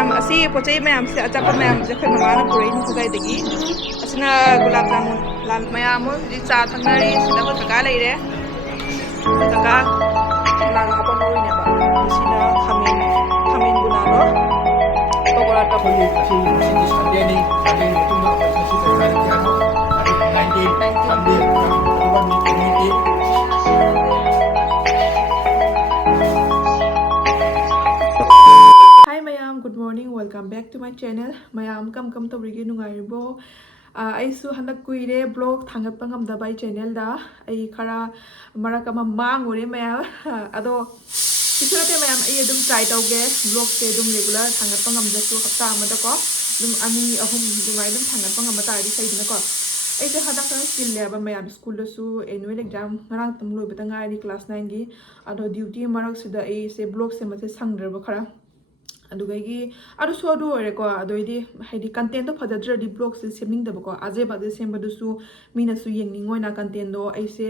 ꯃꯌꯥꯝ ꯑꯁꯤ ꯄꯣꯠꯆꯩ ꯃꯌꯥꯝꯁꯦ ꯑꯆꯥꯄꯣꯠ ꯃꯌꯥꯝꯁꯦ ꯑꯩꯈꯣꯏ ꯃꯃꯥꯅ ꯄꯨꯔꯛꯏꯅꯤ ꯈꯨꯖꯥꯏꯗꯒꯤ ꯑꯁꯤꯅ ꯒꯨꯂꯥꯞ ꯖꯥꯃꯨꯟ ꯃꯌꯥꯝ ꯑꯃ ꯍꯧꯖꯤꯛ ꯆꯥ ꯊꯛꯅꯔꯤ ꯁꯤꯗ ꯑꯩꯈꯣꯏ ꯀꯀꯥ ꯂꯩꯔꯦ ꯀꯀꯥ ꯂꯥꯡ ꯍꯥꯞꯄ ꯃꯔꯣꯏꯅꯦꯕ ꯑꯁꯤꯅ ꯈꯥꯃꯦꯟ ꯕꯨꯅꯥꯗꯣ ꯄꯀꯣꯔꯥ ꯇꯧ ꯉꯁꯤꯗꯤ ꯁꯟꯗꯦꯅꯤ ꯁꯟꯗꯦꯒꯤ ꯃꯇꯨꯡꯗ ꯑꯩꯈꯣꯏ ꯉꯁꯤ ꯀꯔꯤ ꯍꯥꯏꯔꯛꯀꯦ ꯍꯥꯏꯕ ꯇꯥꯔꯤꯛ 19 ꯁꯟꯗꯦ ꯑꯗꯨꯒ community Hi mayam, good morning. Welcome back to my channel. Mayam kam tawrige nungaribo. Aisu handak kuire blog thangatpa ngamdaba ai channel da ai khara maraka ma mangore mayam ado kisate mayam ai adum try tawge blog se adum regular thangatpa ngamdasu hapta amada ko dum ani ahum dumai dum thangatpa ngamata adi saidina ko ai se hadak kan skill leba mayam school da su annual exam ngarang tam loi bata ngai class 9 gi ado duty marak sida ai se blog se mate sangdrba khara ꯑꯗꯨꯒꯩꯒꯤ ꯑꯗꯨꯁꯨ ꯑꯗꯨ ꯑꯣꯏꯔꯦꯀꯣ ꯑꯗꯨꯏꯗꯤ ꯍꯥꯏꯗꯤ ꯀꯟꯇꯦꯟꯇꯣ ꯐꯖꯗ꯭ꯔꯗꯤ ꯕ꯭ꯂꯣꯒꯁꯦ ꯁꯦꯝꯅꯤꯡꯗꯕꯀꯣ ꯑꯖꯦꯕꯗ ꯁꯦꯝꯕꯗꯨꯁꯨ ꯃꯤꯅꯁꯨ ꯌꯦꯡꯅꯤꯡꯉꯣꯏꯅ ꯀꯟꯇꯦꯟꯗꯣ ꯑꯩꯁꯦ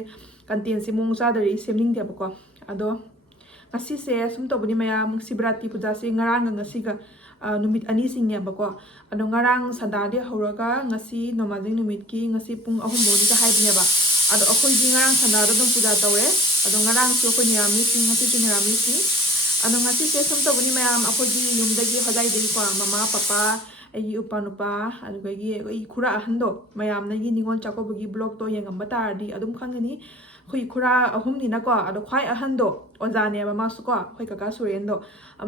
ꯀꯟꯇꯦꯟꯁꯦ ꯃꯑꯣꯡ ꯆꯥꯗꯔꯤ ꯁꯦꯝꯅꯤꯡꯗꯦꯕꯀꯣ ꯑꯗꯣ ꯉꯁꯤꯁꯦ ꯁꯨꯝ ꯇꯧꯕꯅꯤ ꯃꯌꯥꯝ ꯁꯤꯕꯔꯥꯇꯤ ꯄꯨꯖꯥꯁꯦ ꯉꯔꯥꯡꯒ ꯉꯁꯤꯒ ꯅꯨꯃꯤꯠ ꯑꯅꯤꯁꯤꯡꯅꯦꯕꯀꯣ ꯑꯗꯣ ꯉꯔꯥꯡ ꯁꯟꯗꯥꯗꯤ ꯍꯧꯔꯒ ꯉꯁꯤ ꯅꯣꯡꯃꯥꯏꯖꯤꯡ ꯅꯨꯃꯤꯠꯀꯤ ꯉꯁꯤ ꯄꯨꯡ 4 ꯐꯥꯎꯗ ꯍꯥꯏꯕꯅꯦꯕ ꯑꯗꯣ ꯑꯩꯈꯣꯏꯗꯤ ꯉꯔꯥꯡ ꯁꯟꯗꯥꯗ ꯑꯗꯨꯝ ꯄꯨꯖꯥ ꯇꯧꯔꯦ ꯑꯗꯣ ꯉꯔꯥꯡꯁꯨ ꯑꯩꯈꯣꯏ ꯅꯤꯔꯥꯃꯤꯁꯅꯤ ꯉꯁꯤꯁꯨ ꯅꯤꯔꯥꯃꯤꯁꯅꯤ ꯑꯗꯣ ꯉꯁꯤꯁꯦ ꯁꯨꯝ ꯇꯧꯕꯅꯤ ꯃꯌꯥꯝ ꯑꯩꯈꯣꯏꯒꯤ ꯌꯨꯝꯗꯒꯤ ꯍꯣꯖꯥꯏꯗꯒꯤꯀꯣ ꯃꯃꯥ ꯄꯄꯥ ꯑꯩꯒꯤ ꯎꯄꯥ ꯅꯨꯄꯥ ꯑꯗꯨꯒꯒꯤ ꯑꯩꯈꯣꯏ ꯈꯨꯔꯥ ꯑꯍꯟꯗꯣ ꯃꯌꯥꯝꯅꯒꯤ ꯅꯤꯉꯣꯜ ꯆꯥꯛꯀꯧꯕꯒꯤ ꯕ꯭ꯂꯣꯒꯇꯣ ꯌꯦꯡꯉꯝꯕ ꯇꯥꯔꯗꯤ ꯑꯗꯨꯝ ꯈꯪꯒꯅꯤ ꯑꯩꯈꯣꯏ ꯈꯨꯔꯥ ꯑꯍꯨꯝꯅꯤꯅꯀꯣ ꯑꯗꯣ ꯈ꯭ꯋꯥꯏ ꯑꯍꯟꯗꯣ ꯑꯣꯖꯥꯅꯦꯕ ꯃꯥꯁꯨꯀꯣ ꯑꯩꯈꯣꯏ ꯀꯀꯥ ꯁꯨꯔꯦꯟꯗꯣ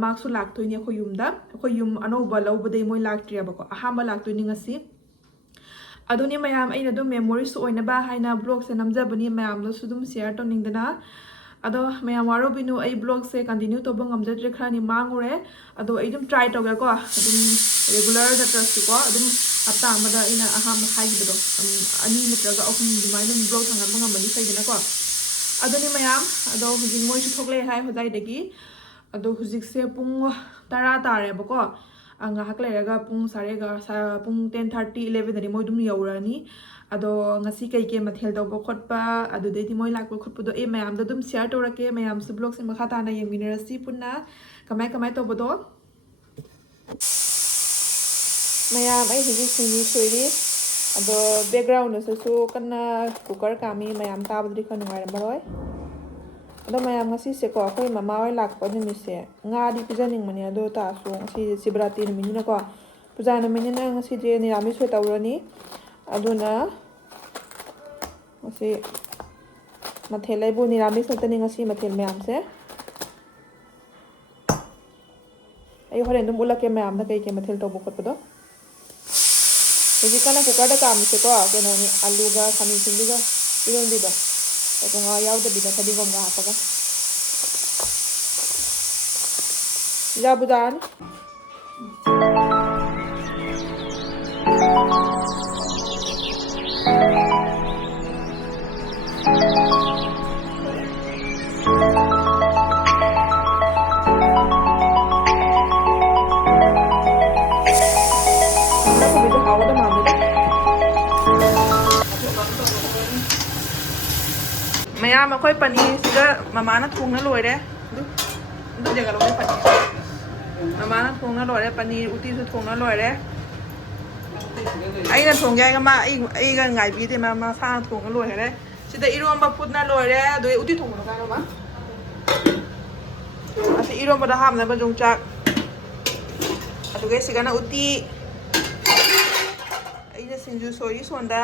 ꯃꯥꯁꯨ ꯂꯥꯛꯇꯣꯏꯅꯦ ꯑꯩꯈꯣꯏ ꯌꯨꯝꯗ ꯑꯩꯈꯣꯏ ꯌꯨꯝ ꯑꯅꯧꯕ ꯂꯧꯕꯗꯩ ꯃꯣꯏ ꯂꯥꯛꯇ꯭ꯔꯤꯌꯦꯕꯀꯣ ꯑꯍꯥꯟꯕ ꯂꯥꯛꯇꯣꯏꯅꯤ ꯉꯁꯤ ꯑꯗꯨꯅꯤ ꯃꯌꯥꯝ ꯑꯩꯅ ꯑꯗꯨꯝ ꯃꯦꯃꯣꯔꯤꯁ ꯑꯣꯏꯅꯕ ꯍꯥꯏꯅ ꯕ꯭ꯂꯣꯒꯁꯦ ꯅꯝꯖꯕꯅꯤ ꯃꯌꯥꯝꯗꯁꯨ ꯑꯗꯨꯝ ꯁꯦꯌꯔ ꯇꯧꯅꯤꯡꯗꯅ ꯑꯗꯣ ꯃꯌꯥꯝ ꯋꯥꯔꯧꯕꯤꯅꯨ ꯑꯩ ꯕ꯭ꯂꯣꯒꯁꯦ ꯀꯟꯇꯤꯅ꯭ꯌꯨ ꯇꯧꯕ ꯉꯝꯖꯗ꯭ꯔꯦ ꯈꯔꯅꯤ ꯃꯥꯡꯉꯨꯔꯦ ꯑꯗꯣ ꯑꯩ ꯑꯗꯨꯝ ꯇ꯭ꯔꯥꯏ ꯇꯧꯒꯦꯀꯣ ꯑꯗꯨꯝ ꯔꯦꯒꯨꯂꯔ ꯅꯠꯇ꯭ꯔꯁꯨꯀꯣ ꯑꯗꯨꯝ ꯍꯞꯇꯥ ꯑꯃꯗ ꯑꯩꯅ ꯑꯍꯥꯟꯕ ꯍꯥꯏꯈꯤꯕꯗꯣ 2 ꯅꯠꯇ꯭ꯔꯒ 3 ꯑꯗꯨꯃꯥꯏꯅ ꯑꯗꯨꯝ ꯕ꯭ꯂꯣग ꯊꯥꯡꯒꯠꯄ ꯉꯝꯃꯗꯤ ꯐꯩꯗꯅꯀꯣ ꯑꯗꯨꯅꯤ ꯃꯌꯥꯝ ꯑꯗꯣ ꯍꯧꯖꯤꯛ ꯃꯣꯏꯁꯨ ꯊꯣꯛꯂꯛꯑꯦ ꯍꯥꯏ ꯍꯣꯖꯥꯏꯗꯒꯤ ꯑꯗꯣ ꯍꯧꯖꯤꯛꯁꯦ ꯄꯨꯡ 10 ꯇꯥꯔꯦꯕꯀꯣ ngahak lerega pung sarega pung 10:30 11 dani moi dum yaurani ado ngasi kai ke mathel dawba khotpa adudei moi lakpa khotpudo e mayam da dum share torake mayam se blog se makha ta na yengminarasi punna kamai tawbodo mayam ai hiji sini soiri ado background se su kana cooker kami mayam tabadri khan ngai maroi ado mayam ngasi se ko akoi mama oi lakpa numi se nga di pijaning mani ado ta su ngasi sibrati numi ni ko puja numi ni na ngasi je niramis ho tawrani aduna ngasi mathel ai bu niramis tani ngasi mathel mayam se ai horen dum ulake mayam na kai ke mathel tawbo khotpado eji kana cooker da kam se ko keno ni alu ga khami sindi ga iron di ba तो nga yaw da bida thadi gom ga hapaga ya budan na ko bida hawa da mamida mayam akhoi paneer sida mamana thongna loire du jaga loire paneer mamana thongna loire paneer uti su thongna loire aina thongya ga ma ai ga ngai bi de mama sa thongna loire sida iromba putna loire do uti thongna ga ma asi iromba da hamna ba jongchak aduge sigana uti aina sinju sori sonda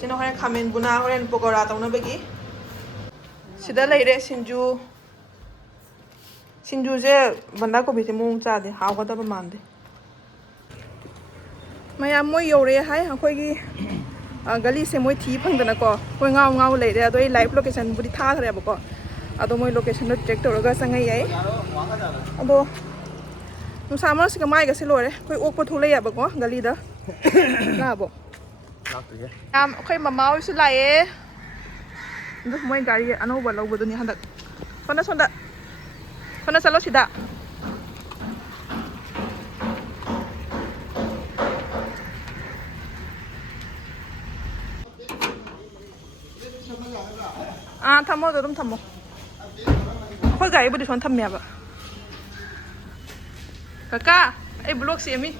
sino horen khamen buna horen pokora tawna bagi sida leire sinju je banda ko bite mung cha de haw gada ba mande mayam moi yore hai akoi gi gali se moi thi phangdana ko koi ngau leire ado ai live location budi tha thare ba ko ado moi location no check toraga sangai ai ado nu samar se mai ga se lore koi ok pa thole ya ba ko gali da na bo akhoi mama hoisu lae ndu moi gari anauba lawbaduni handak sonda chalo sida thamo do dum thamo akhoi gari budi son thamme ba Kakak, blog semi.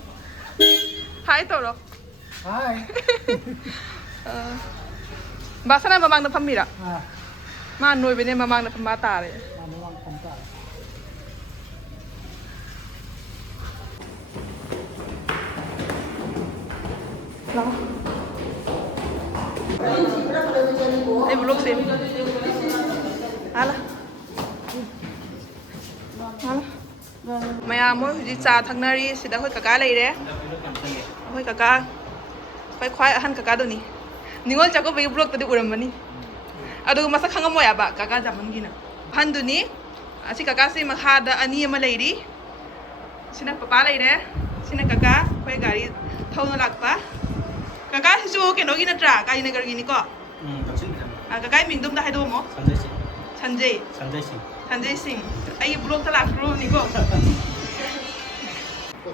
Hai toro. Hai. Basana mamang na pamira. Ah, Ma noi bene mamang na pamata re. memang kompak. Lah. Blog semi. Alah. Alah. Maya mo di cha thagnari sida hoi kaka leire. Hoi kaka. Khwai ahan kaka do ni. Ningol chako be blog tadi uramani. Ado masa khangamo ya ba kaka jaman gina. Handu ni asi kaka si makhada ani ma leiri. Sina papa leire. Sina kaka khwai gari thauna lakpa. Kaka sisu keno gina tra kai nagar gini ko. Kaka mingdum da haido mo. Sanjay. Sanjay Singh. Ay blog ta lakro ni ko.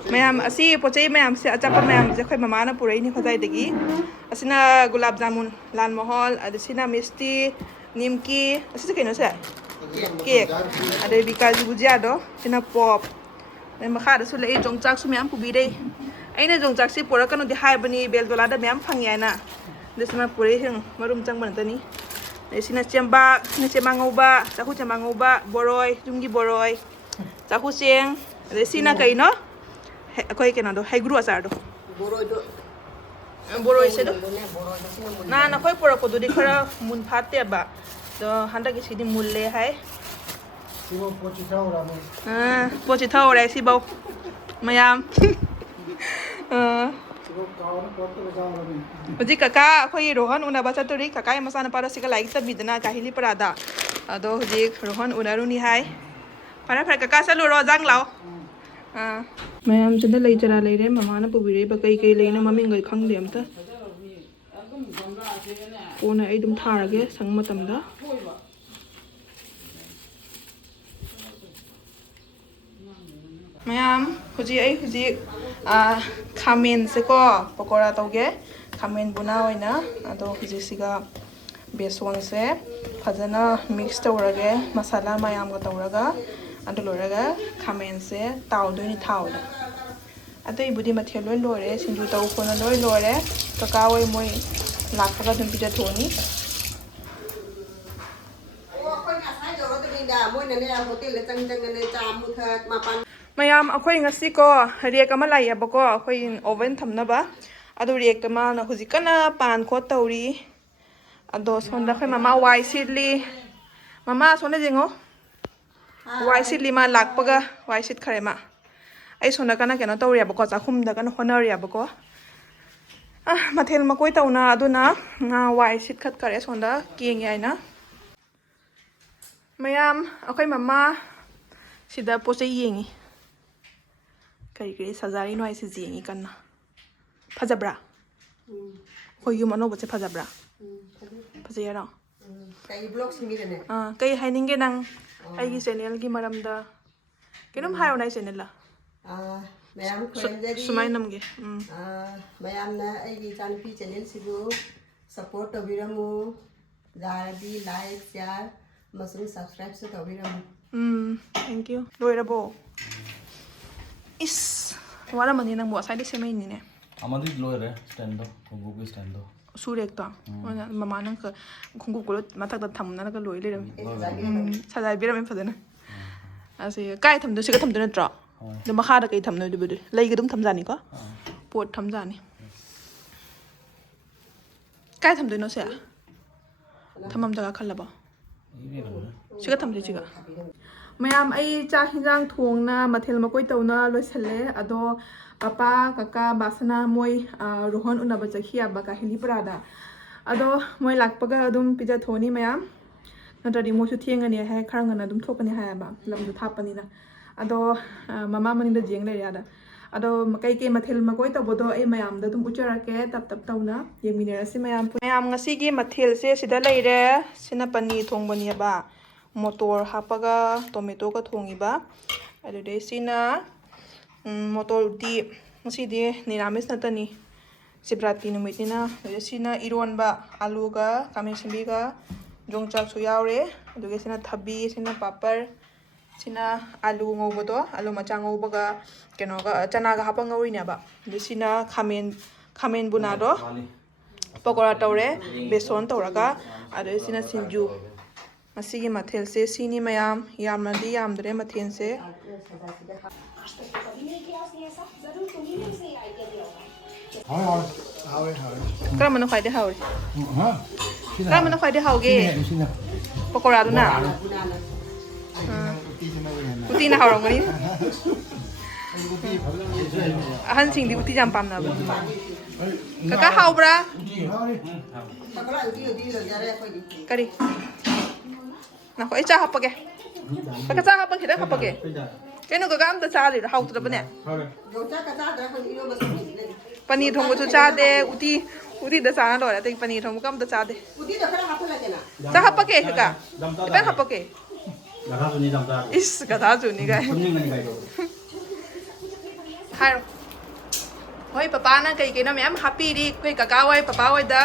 Mayam asi pochai mayam se achapa mayam je khoi mama na purai ni khojai degi. Asina gulab jamun, lan mohol, adisina misti, nimki, asisa keno se. Cake. Ada bikaji bujia do, sina pop. Dan makha da sule jongchak su mayam pubi dei. Aina jongchak si pura kanu di hai bani bel dola da mayam phangya na. Desma purai hing marum chang ban tani. Sina cembak, sina cemangauba, tahu cemangauba, boroi, jumgi boroi. Tahu siang, ada sina kaino. Koi kena do, hai guru asar do. Boroi se do. Na koi pura ko do di khara mun phate ba. Do handa ki sidi mulle hai. Sibo pochi tau rame. Pochi thau rai si bau. Mayam. Sibo kawan pot bajao rame. Uji kaka khoi Rohan una bacha tori kaka masana para sika like ta bidna kahili parada. Ado uji Rohan unaruni hai. Para kaka salu ro jang lao. Mayam chada lei chara lei re mama na pubire ba kai kai leina maming gai khangde amta ona ai dum tharage sang matam da mayam huji khamen se ko pakora tauge khamen buna oina ado huji siga beswang se phajana mix tawrage masala mayam ga tawraga ado loraga khamen se tawdoi thawda atoi budi mathel loi lore sinju taw khona loi lore kaka oi moi lakhaga dum pija thoni mayam akhoi ngasi ko riek ama lai abako akhoi oven thamna ba ado riek ma na hujikana pan kho tawri ado sonda khoi mama wai sidli mama sona jengo wai sit lima lakpaga wai sit kharema ai sona kana kena tawriya bako chakhum da kana honariya bako mathel makoi tawna aduna nga wai sit khat kare sonda keng yaina mayam akai mama sida poche yengi kari sajari no ai si jengi kana phajabra khoi yum ano bache phajabra phajayara kai blog simire kai haininge nang ai channel gi maramda kenom hayo nai channel la mayam khwenjari sumai namge mayam na ai gi chanpi channel sibu support tobiramu jarabi like share masung subscribe so tobiramu thank you loirabo is wala mani nang mo sai de semai ni ne amadi loire stand do kongo gi stand do surekta mama nang ka khungu ko matak da thamna ka loi le sajai biram fadana ase kai thamdo siga thamdo na tra de makha da kai thamno de bede lei ga dum thamjani ko pot thamjani kai thamdo no se thamam daga khalaba siga thamde siga mayam ai cha hinjang thongna mathel makoi tawna loisale ado papa kaka basana moi rohan unaba chakhiya ba ka hili prada ado moi lakpaga adum pija thoni mayam natari mo su thiengani hai kharangana adum thokani hai ba lamdu thapani na ado mama mani da jeng le ya da ado makai ke mathel makoi tabodo ai mayam da dum uchara ke tap tap tawna yeminera si mayam ngasi gi mathel se sida leire sina pani thongbani ba motor hapaga tomato ka thongiba adude sina motor uti masidi niramis natani sibrati numitina sina ironba alu ga kamen simbi ga jongchak su yaure aduge sina thabi sina papar Sina alu ngꯧꯕꯗꯣ alu macha ngꯧꯕꯒ kenoga chanaga hapa ngꯧꯔꯤꯅꯦꯕ ꯑꯗꯨ ꯁꯤꯅ khamen bunado pakora tawre beson tawraga adu sina sinju masigi mathel se sini mayam yamnadi yamdre mathen se karamana khaide hawri karamana khaide hawge pakora duna uti na hawrongani ahan singdi uti jam pamna ba kaka hawbra kari na ko cha hapage kaka cha hapang khida hapage kenu kaka am ta cha ri haw tu bane paneer thong chu cha de uti da cha na do te paneer thong kam ta cha de cha hapage kaka ta hapage is kata juni ga hai hoi papa na kai na mem happy di kai kaka wai papa wai da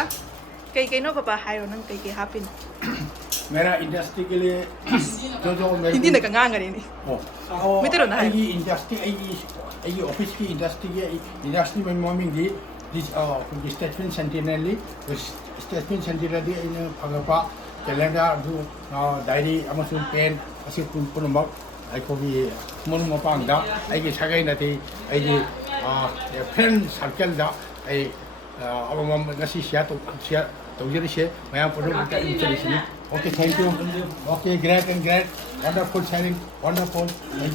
kai no papa hai ro nang kai happy मेरा industry के लिए जो जो hindi na kanga ngari ni mitero na hai industry आई office की industry में morning the this statement centenary statement centenary इन फगपा कैलेंडर दु डायरी अमसुन पेन असि पुनमक आइकोगी मोन मपांगदा आइगी सागाई नति आइगी फ्रेंड सर्कल दा आई अबम गसी सिया तौजरिसे मयाम पुरो interesting Okay, thank you. Okay, great and great. Wonderful sharing. Wonderful.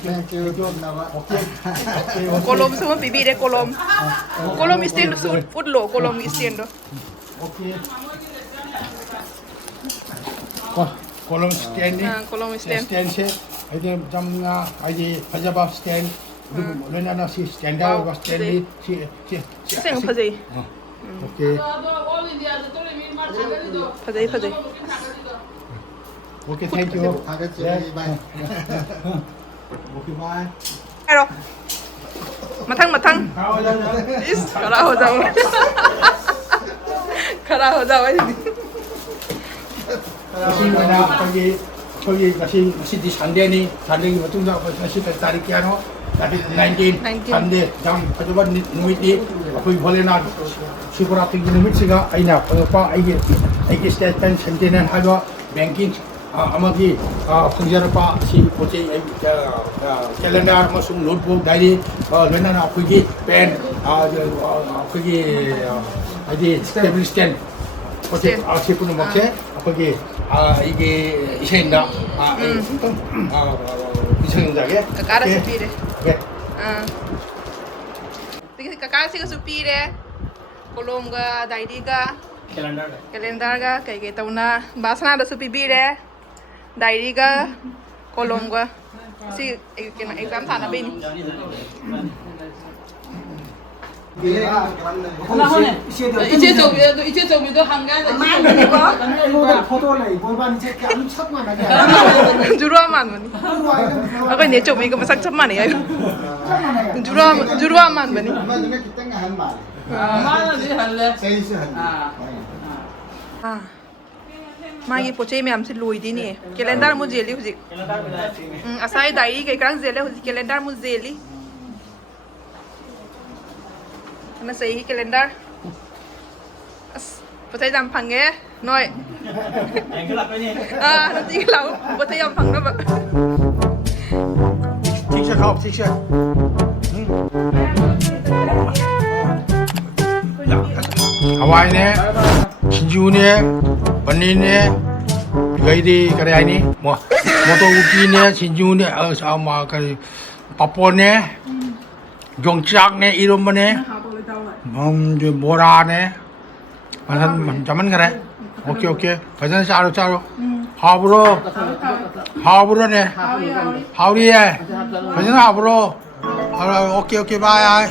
Thank you. Okay. kolom semua bibi de kolom istendo so udlo kolom istendo Okay. Kolom stand ni. kolom stand Stand se. Ada jamna ada pajaba stand. Lena na si stand dah stand ni si. seng phajai Okay. phajai Okay, thank you. Bye. Okay, bye. Ero. Matang. Is kara ho jao. Kara ho jao ai. Kasi mana pagi kasi di Sunday ni betul tak kasi tarik kiano tadi 19 Sunday jam kajuban numit ni aku boleh nak Sivaratri numit siga aina apa ai statement sentenen haga banking amagi fungjara si poche calendar masung notebook diary lena na apigi pen apigi adi stable stand poche si puno makse apigi ige isenda isendage kakara supire okay tinggi kakara sih supire kolom ga diary ga calendar ga kai tauna basana da supire diary ga kolom ga si exam thana bin 이제 저기도 한가는 주로만 보니 아까 내 좀 이거 막 삭참만 해요 주로만 보니 मागी पोचे में हमसे लोई दी नहीं calendar मुझे jelly हुजी acai diary के क्रांग जेले हुजी calendar मुझे jelly ना सही कैलेंडर पोचे जम फंगे नॉय नती लाओ पोचे जम फंग ना T-shirt học T-shirt Hawaii nè Shinju nè Panin nè Gay di cái này Moto Uki nè Shinju nè sama cái Papua nè Gyeongchak nè Iroma nè Bora nè Mình chấm cái này Ok Phải dân sao Habro nè Hao đi nè Phải dân habro Ok bye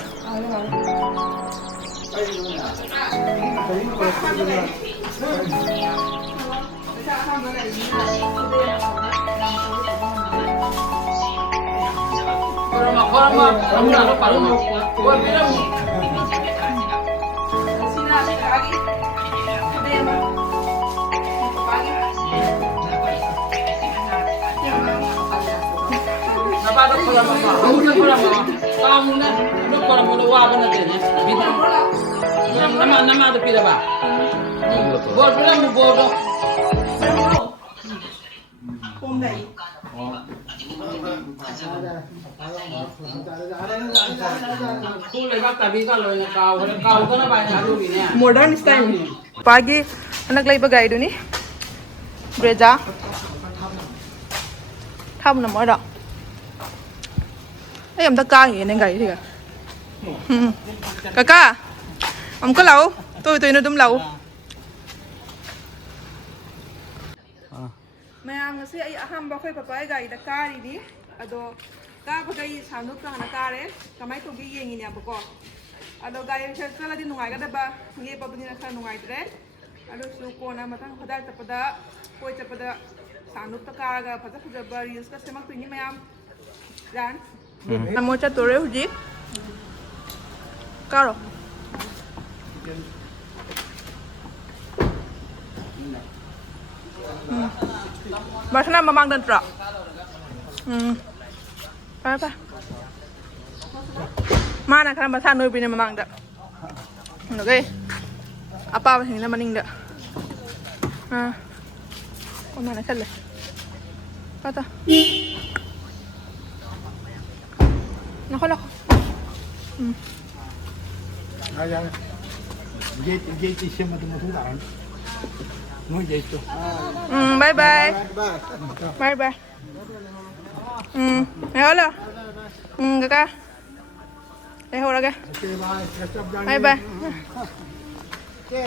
Kamu na, ano ko na muna waban natin eh. Nama ada pila ba? Bodo lang mo bodo. Kulay ba tabi ka lo na kau ka na ba na rubi niya. modern style pagi anak lay bagay do ni breja tham na mo da ai am ta ka hi nên gầy thì cả ca ông có lẩu tôi nó đúng lẩu mày ăn cái gì ai ham bao khơi papai gầy ta ca đi đi ado ka pakai sanu ka na ka re kamay to gi yengi ni aboko ado gaya sa kala din nungai kada ba ngi pa bin na sa nungai tre ado su ko na matang pada tapada koi tapada sanu ta ka ga pada pada ba use ka semak pini mayam dan namo cha tore huji karo Bahasa mamang dan tra. Apa? Mana kan bahasa noi bini mamang dak. Oke. Apa bahasa ini maning dak. Oh mana kan le. Kata. Nako. Ayan. Gate siya matumutulaan. No, gate to. Bye bye. Bye bye. Hello. Kakak. Hora ke? Okay, bye. Catch up, Bye bye.